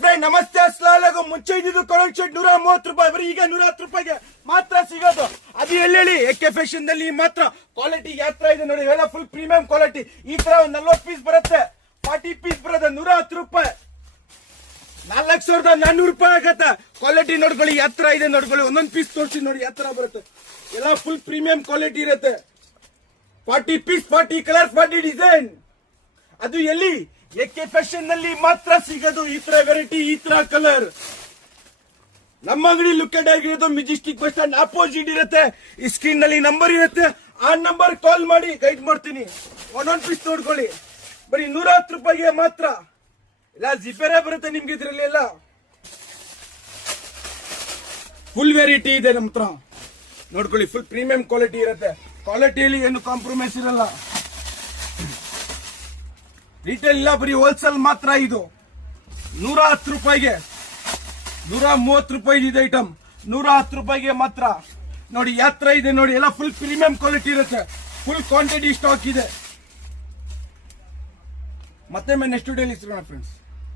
Friend ನಮಸ್ತೆ ಅಸ್ಲಾಲಗು ಮುಂಚೆ ಇದ್ದಿದ್ದು ಕೊರೋನ್ ಶರ್ಟ್ 130 ರೂಪಾಯಿ ಬರೀ ಈಗ 110 ರೂಪಾಯಿಗೆ ಮಾತ್ರ ಸಿಗೋದು. ಅದು ಎಲ್ಲೆಲ್ಲಿ ಎಕೆ ಫ್ಯಾಷನ್ ನಲ್ಲಿ ಮಾತ್ರ ಕ್ವಾಲಿಟಿ ಯಾತ್ರ ಇದೆ ನೋಡಿ. ಎಲ್ಲ ಫುಲ್ ಪ್ರೀಮಿಯಂ ಕ್ವಾಲಿಟಿ. ಈ ತರ 40 ಪೀಸ್ ಬರುತ್ತೆ, 40 ಪೀಸ್ ಬರುತ್ತೆ 110 ರೂಪಾಯಿ, 4400 ರೂಪಾಯಿ ಆಗತ್ತೆ. ಕ್ವಾಲಿಟಿ ನೋಡ್ಕೊಳ್ಳಿ, ಯಾತ್ರ ಇದೆ ನೋಡ್ಕೊಳ್ಳಿ. ಒಂದೊಂದು ಪೀಸ್ ತೋರಿಸಿ ನೋಡಿ ಯಾತ್ರ ಬರುತ್ತೆ. ಎಲ್ಲ ಫುಲ್ ಪ್ರೀಮಿಯಂ ಕ್ವಾಲಿಟಿ ಇರುತ್ತೆ. 40 ಪೀಸ್, 40 ಕಲರ್, 40 ಡಿಸೈನ್. ಅದು ಎಲ್ಲಿ ಎಕೆ ಫ್ಯಾಷನ್ ನಲ್ಲಿ ಮಾತ್ರ ಸಿಗೋದು. ಈ ತರ ವೆರೈಟಿ, ಈ ತರ ಕಲರ್. ನಮ್ಮ ಅಂಗಡಿ ಲೊಕೇಟ್ ಆಗಿರೋದು ಮೆಜೆಸ್ಟಿಕ್ ಬಸ್ ಸ್ಟ್ಯಾಂಡ್ ಅಪೋಸಿಟ್ ಇರುತ್ತೆ. ಈ ಸ್ಕ್ರೀನ್ ನಲ್ಲಿ ನಂಬರ್ ಇರುತ್ತೆ, ಆ ನಂಬರ್ ಕಾಲ್ ಮಾಡಿ ಗೈಡ್ ಮಾಡ್ತೀನಿ. ಒಂದೊಂದು ಪೀಸ್ ನೋಡ್ಕೊಳ್ಳಿ, ಬರೀ 110 ರೂಪಾಯಿಗೆ ಮಾತ್ರ. ಎಲ್ಲ ಜಿಪ್ಪರೇ ಬರುತ್ತೆ ನಿಮ್ಗೆ. ಇದ್ರಲ್ಲಿ ಎಲ್ಲ ಫುಲ್ ವೆರೈಟಿ ಇದೆ ನಮ್ಮ ಹತ್ರ ನೋಡ್ಕೊಳ್ಳಿ. ಫುಲ್ ಪ್ರೀಮಿಯಂ ಕ್ವಾಲಿಟಿ ಇರುತ್ತೆ. ಕ್ವಾಲಿಟಿಯಲ್ಲಿ ಏನು ಕಾಂಪ್ರಮೈಸ್ ಇರಲ್ಲ. ರಿಟೇಲ್ ಇಲ್ಲ, ಬರೀ ಹೋಲ್ಸೇಲ್ ಮಾತ್ರ. ಇದು 110 ರೂಪಾಯಿಗೆ, 130 ರೂಪಾಯಿ ಇದೆ ಐಟಮ್. 110 ರೂಪಾಯಿಗೆ ಮಾತ್ರ ನೋಡಿ. ಯಾತ್ರ ಇದೆ ನೋಡಿ, ಎಲ್ಲ ಫುಲ್ ಪ್ರೀಮಿಯಂ ಕ್ವಾಲಿಟಿ ಇರುತ್ತೆ. ಫುಲ್ ಕ್ವಾಂಟಿಟಿ ಸ್ಟಾಕ್ ಇದೆ. ಮತ್ತೆ ನೆಕ್ಸ್ಟ್ ವಿಡಿಯೋಲಿ ಸಿಗೋಣ ಫ್ರೆಂಡ್ಸ್.